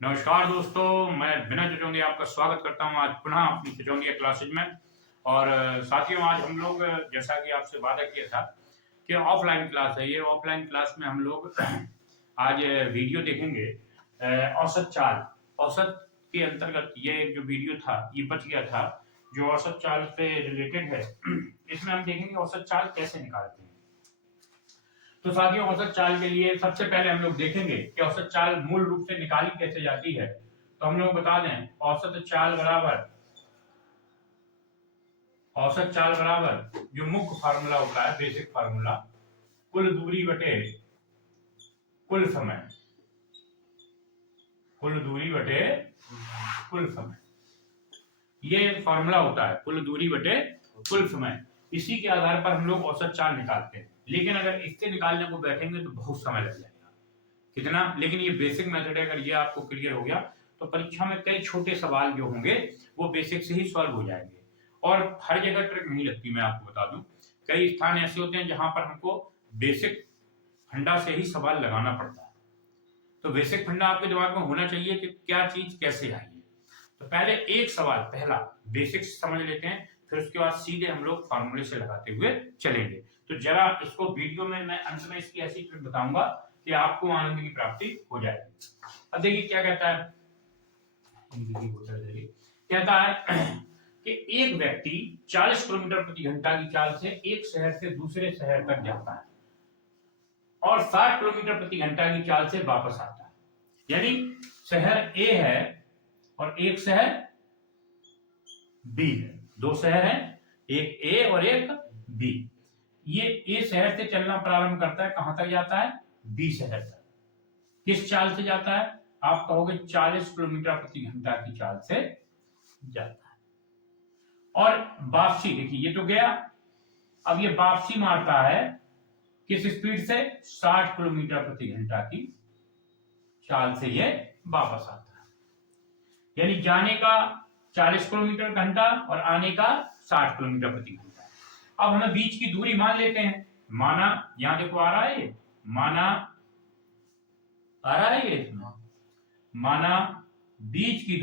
नमस्कार दोस्तों, मैं विनय चचौंदिया आपका स्वागत करता हूं आज पुनः अपनी चचौंदिया क्लासेज में। और साथियों, आज हम लोग जैसा कि आपसे वादा किया था कि ऑफलाइन क्लास है। ये ऑफलाइन क्लास में हम लोग आज वीडियो देखेंगे औसत चाल। औसत के अंतर्गत ये जो वीडियो था ये बच गया था, जो औसत चाल से रिलेटेड है। इसमें हम देखेंगे औसत चाल कैसे निकालते हैं। तो साथियों, औसत चाल के लिए सबसे पहले हम लोग देखेंगे कि औसत चाल मूल रूप से निकाली कैसे जाती है। तो हम लोग बता दें, औसत चाल बराबर जो मुख्य फार्मूला होता है, बेसिक फार्मूला, कुल दूरी बटे कुल समय। कुल दूरी बटे कुल समय, ये फार्मूला होता है, कुल दूरी बटे कुल समय। इसी के आधार पर हम लोग औसत चाल निकालते हैं। लेकिन अगर इससे निकालने को बैठेंगे तो बहुत समय लग जाएगा। कितना? लेकिन ये बेसिक मेथड है। अगर ये आपको क्लियर हो गया तो परीक्षा में कई छोटे सवाल जो होंगे वो बेसिक से ही सॉल्व हो जाएंगे। और हर जगह ट्रिक नहीं लगती, मैं आपको बता दूं। कई स्थान ऐसे होते हैं जहां पर हमको बेसिक फंडा से ही सवाल लगाना पड़ता है। तो बेसिक फंडा आपके दिमाग में होना चाहिए कि क्या चीज कैसे आई है। तो पहले एक सवाल, पहला बेसिक समझ लेते हैं, फिर उसके बाद सीधे हम लोग फार्मूले से लगाते हुए चलेंगे। तो जरा इसको वीडियो में मैं अंत में इसकी ऐसी ट्रिक बताऊंगा कि आपको आनंद की प्राप्ति हो जाएगी। अब देखिए क्या कहता है, कहता है कि एक व्यक्ति 40 किलोमीटर प्रति घंटा की चाल से एक शहर से दूसरे शहर तक जाता है और 60 किलोमीटर प्रति घंटा की चाल से वापस आता है। यानी शहर ए है और एक शहर बी है। दो शहर हैं, एक ए और एक बी। ये ए शहर से चलना प्रारंभ करता है, कहां तक जाता है? बी शहर तक। किस चाल से जाता है? आप कहोगे 40 किलोमीटर प्रति घंटा की चाल से जाता है। और वापसी देखिए, ये तो गया, अब ये वापसी मारता है किस स्पीड से? 60 किलोमीटर प्रति घंटा की चाल से ये वापस आता है। यानी जाने का 40 किलोमीटर घंटा और आने का 60 किलोमीटर प्रति घंटा। अब हमें बीच की दूरी मान लेते हैं। माना, यहां देखो आ रहा है, माना आ रहा है ये, माना बीच की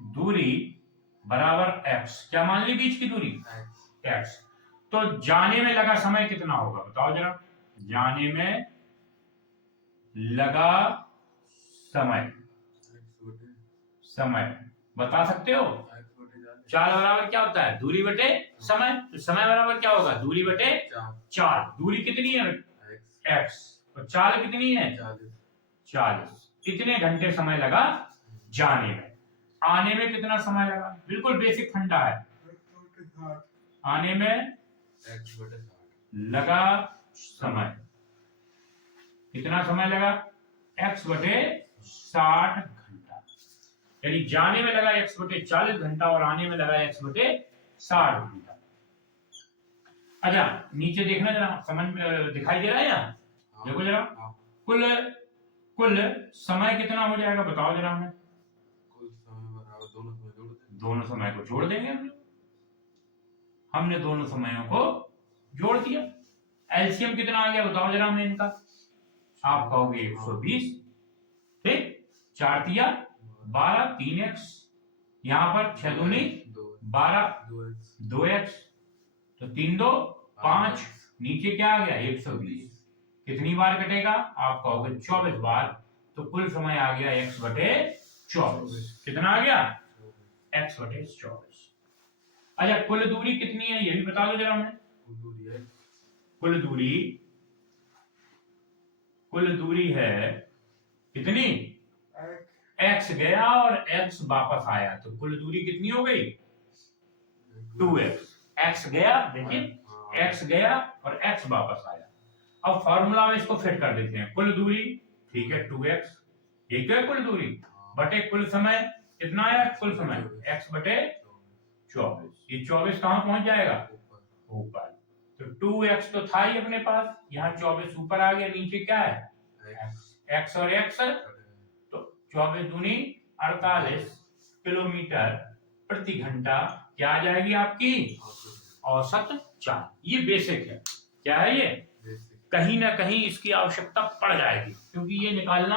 दूरी बराबर x। क्या मान ली? बीच की दूरी x। तो जाने में लगा समय कितना होगा बताओ जरा। जाने में लगा समय बता सकते हो? चाल बराबर क्या होता है? दूरी बटे समय। तो समय बराबर क्या होगा? दूरी बटे चाल। दूरी कितनी है? x। तो चाल कितनी है? 40। कितने घंटे समय लगा जाने में? आने में कितना समय लगा? बिल्कुल बेसिक फंडा है। आने में लगा समय, कितना समय लगा? x बटे 60 घंटा। यानी जाने में लगा x बटे 40 घंटा और आने में लगा x बटे 60 घंटा। अच्छा, नीचे देखना जरा, समझ में दिखाई दे रहा है यहाँ? देखो जरा, कुल समय कितना हो जाएगा बताओ जरा हमें। दोनों समय को जोड़ देंगे हमने दोनों समयों को जोड़ दिया। एलसीएम कितना आ गया बताओ जरा हमें इनका। आप कहोगे 120। ठीक, 4 तिया 12, 3x, यहां पर 6 दूनी 12, 2x, तो 3 2 5, नीचे क्या आ गया? 120। कितनी बार कटेगा? आप कहोगे 24 बार। तो कुल समय आ गया x बटे 24। कितना आ गया? x बटे 24। अच्छा, कुल दूरी कितनी है ये भी बता दो जरा हमें। कुल दूरी है कितनी? x गया और x वापस आया, तो कुल दूरी कितनी हो गई? 2x। x गया, देखिए x गया और x वापस आया। अब फॉर्मूला में इसको फिट कर देते हैं। कुल दूरी, ठीक है, 2x, एक है कुल दूरी, बटे कुल समय कितना आया? कुल समय x बटे 24। ये 24 कहां पहुंच जाएगा? ऊपर। तो 2x तो था ही अपने पास, यहाँ 24 ऊपर आ गया, नीचे क्या है? x और x, तो 24 दूनी 48 किलोमीटर प्रति घंटा क्या आ जाएगी आपकी? औसत चाल। ये बेसिक है। क्या है ये? कहीं ना कहीं इसकी आवश्यकता पड़ जाएगी, क्योंकि ये निकालना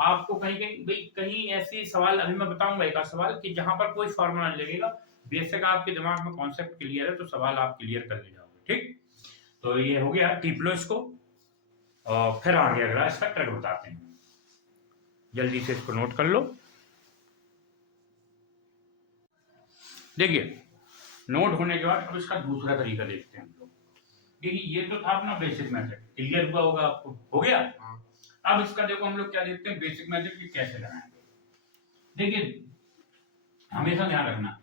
आपको कहीं कहीं भाई कहीं ऐसे सवाल अभी मैं बताऊंगा एक सवाल कि जहां पर कोई फॉर्मूला नहीं लगेगा, बेसिक आपके दिमाग में कॉन्सेप्ट क्लियर है तो सवाल आप क्लियर कर ले जाओगे। ठीक, तो ये हो गया, टीप लो इसको और फिर आगे अगला इसका ट्रिक बताते हैं। जल्दी से इसको नोट कर लो। देखिए नोट होने के बाद अब इसका दूसरा तरीका देखते हैं हम लोग। देखिए ये तो था अपना बेसिक मेथड, क्लियर हुआ होगा आपको, हो गया। अब इसका देखो हम लोग क्या देखते हैं, बेसिक मेथड की कैसे लगाएंगे। देखिए हमेशा ध्यान रखना,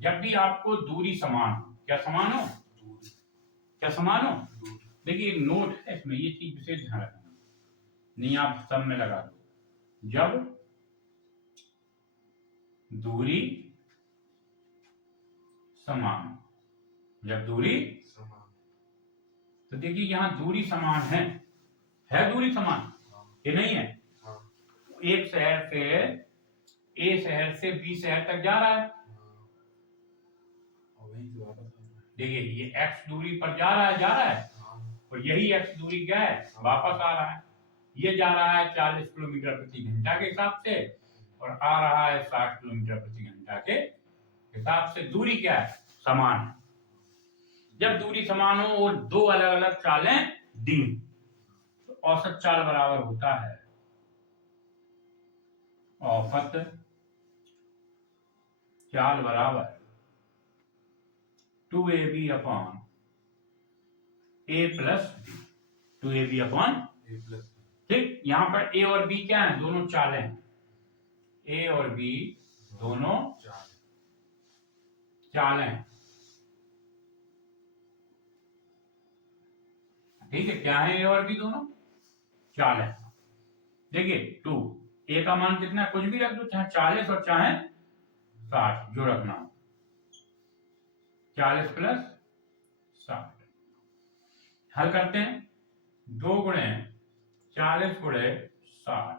जब भी आपको दूरी समान हो, क्या समान हो, क्या समान हो, देखिए एक नोट है इसमें, ये चीज विशेष ध्यान रखना, नहीं आप सब में लगा दो। जब दूरी समान, जब दूरी समान, तो देखिए यहां दूरी समान है दूरी समान, ये नहीं है। एक शहर से ए शहर से बी शहर तक जा रहा है, देखिए ये x दूरी पर जा रहा है और यही x दूरी क्या है, वापस आ रहा है। ये जा रहा है 40 किलोमीटर प्रति घंटा के हिसाब से और आ रहा है 60 किलोमीटर प्रति घंटा के हिसाब से। दूरी क्या है, समान है। जब दूरी समान हो और दो अलग अलग चालें दी, तो औसत चाल बराबर होता है औसत चाल बराबर 2ab upon a plus B, 2ab upon a plus. ठीक, यहां पर a और b क्या है, दोनों चालें हैं, a और b दोनों चालें हैं। ठीक है, क्या है a और b दोनों चाल है। देखिए 2, a का मान कितना, कुछ भी रख दो, चाहे 40 और चाहे 60, जो रखना हो, 40 प्लस 60। हल करते हैं, 2 गुणे 40 गुणे 60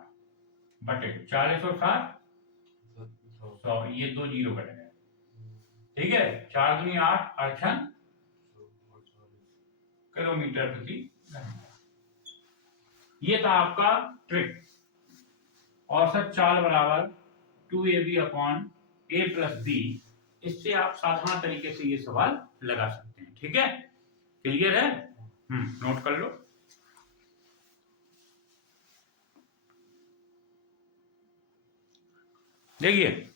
बटे 40 और 60 100, ये 2 जीरो कट गए। ठीक है, 4 दूनी 8 अड़छन किलोमीटर प्रति घंटा। ये था आपका ट्रिक, औसत चाल बराबर 2ab upon a plus B. इससे आप साधारण तरीके से ये सवाल लगा सकते हैं। ठीक है, क्लियर है, नोट कर लो। देखिए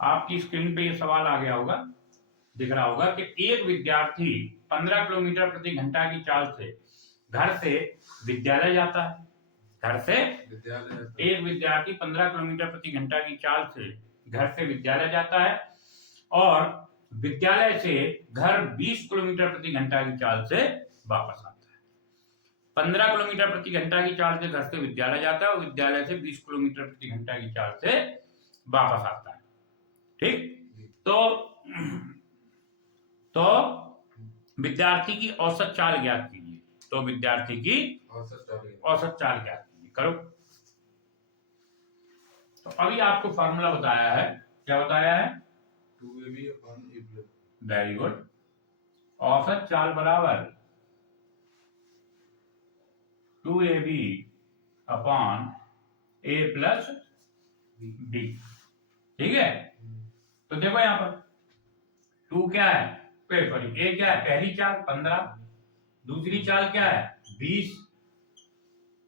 आपकी स्क्रीन पे ये सवाल आ गया होगा, दिख रहा होगा कि एक विद्यार्थी 15 किलोमीटर प्रति घंटा की चाल से घर से विद्यालय जाता है। घर से एक विद्यार्थी 15 किलोमीटर प्रति घंटा की चाल से घर से विद्यालय जाता है और विद्यालय से घर 20 किलोमीटर प्रति घंटा की चाल से वापस आता है। 15 किलोमीटर प्रति घंटा की चाल से घर से विद्यालय जाता है और विद्यालय से 20 किलोमीटर प्रति घंटा की चाल से वापस आता है। ठीक, तो विद्यार्थी की औसत चाल ज्ञात कीजिए। तो विद्यार्थी की औसत चाल ज्ञात कीजिए, करो। तो अभी आपको फॉर्मूला बताया है, क्या बताया है, 2ab upon a plus. Very good, औसत चाल बराबर 2ab upon a plus b। ठीक है, तो देखो यहां पर 2 क्या है, सॉरी a क्या है, पहली चाल 15, दूसरी चाल क्या है 20,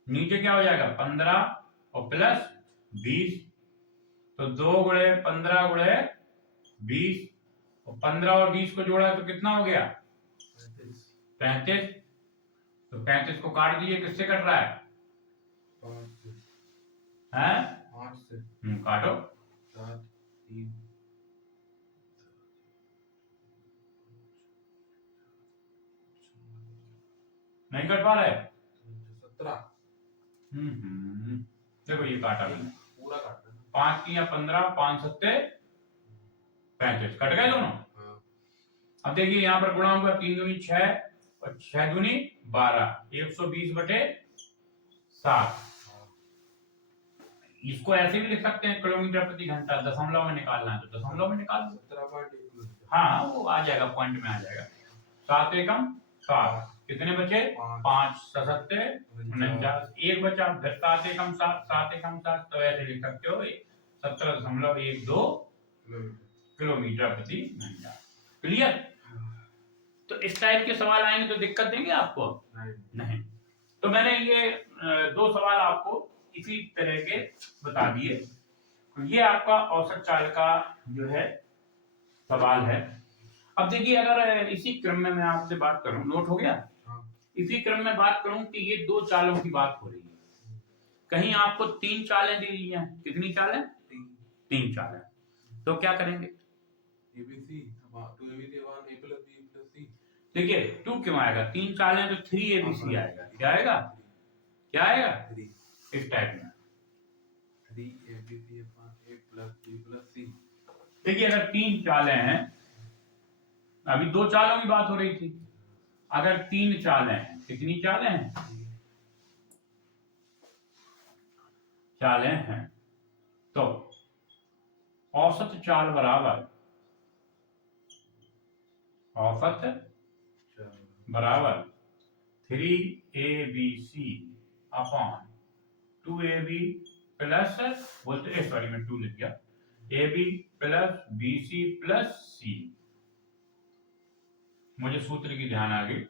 नीचे क्या हो जाएगा 15 और प्लस 20, तो 2 गुणे 15 गुणे 20 और 15 और 20 को जोड़ा तो कितना हो गया 35। तो 35 को काट दीजिए, किससे कट रहा है, 5 से। काटो, 7 3 नहीं कट पा रहे, 17। देखो ये काटा मैंने पूरा काटा, 5 की या 15, 5 सत्ते 35, कट गए दोनों। अब देखिए यहाँ पर गुणा होगा, 3 दूनी 6 और 6 दूनी 12, 120 बटे 7। इसको ऐसे भी लिख सकते हैं किलोमीटर प्रति घंटा, दशमलव में निकालना है तो दशमलव में निकाल दो, हाँ वो आ जाएगा, पॉइंट में आ जाएगा। 7 एकम 7, कितने बचे? 5 7 49, एक बचा, 7 एकम 7 7 एकम 7, तो ऐसे लिख सकते हो 17.12 किलोमीटर प्रति घंटा। क्लियर? तो इस टाइप के सवाल आएंगे तो दिक्कत देंगे आपको? नहीं। तो मैंने ये 2 सवाल आपको इसी तरह के बता दिए। तो ये आपका औसत चाल का जो है सवाल है। अब देखिए, अगर इसी क्रम में मैं आपसे बात करूं, नोट हो गया? इसी क्रम में बात करूं कि ये 2 चालों की बात हो रही है, कहीं आपको 3 चालें दी गई हैं। कितनी चालें? 3 चालें। तो क्या करेंगे? देखिए 2 क्यों आएगा? 3 चालें तो 3 ABC आएगा। क्या आएगा? क्या आएगा? इस टाइप में। देखिए अगर 3 चालें हैं, अभी 2 चालों की बात हो रही थी, अगर 3 चालें हैं, कितनी चालें हैं? चालें हैं, तो औसत चाल बराबर औसत बराबर 3ABC अपॉन 2AB प्लस, बोलते सॉरी मैं 2 लिख गया, AB plus BC plus C। मुझे सूत्र की ध्यान आ गई,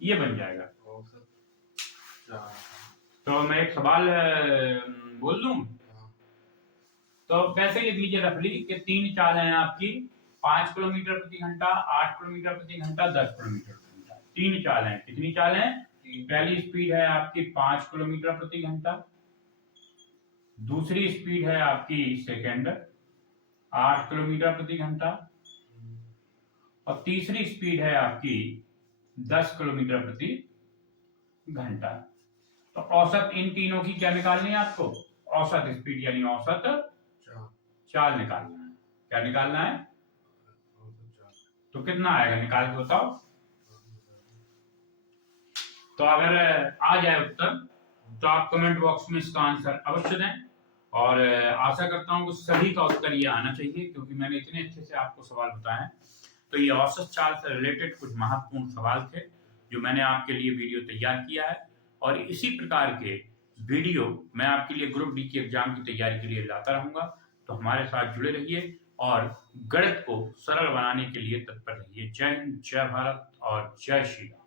ये बन जाएगा। तो मैं एक सवाल बोल दूं, तो कैसे लिख लीजिए रफली कि 3 चालें हैं आपकी, 5 किलोमीटर प्रति घंटा, 8 किलोमीटर प्रति घंटा, 10 किलोमीटर प्रति घंटा। 3 चालें हैं। कितनी चालें हैं? पहली स्पीड है आपकी 5 किलोमीटर प्रति घंटा, दूसरी स्पीड है आपकी सेकंड 8 किलोमीटर प्रति घंटा, और तीसरी स्पीड है आपकी 10 किलोमीटर प्रति घंटा। तो औसत इन तीनों की क्या निकालनी है आपको? औसत स्पीड यानी औसत चाल निकालना है। क्या निकालना है? तो कितना आएगा? निकाल के बताओ। तो अगर आ जाए उत्तर तो आप कमेंट बॉक्स में इसका आंसर अवश्य दें, और आशा करता हूं कि सभी का उत्तर ये आना चाहिए, क्योंकि मैंने इतने अच्छे से आपको सवाल बताए हैं। तो ये औसत चाल से रिलेटेड कुछ महत्वपूर्ण सवाल थे जो मैंने आपके लिए वीडियो तैयार किया है, और इसी प्रकार के वीडियो मैं आपके लिए ग्रुप डी की एग्जाम की तैयारी के लिए लाता रहूंगा। तो हमारे साथ जुड़े रहिए और गणित को सरल बनाने के लिए तत्पर रहिए। जय हिंद, जय भारत और जय श्री राम।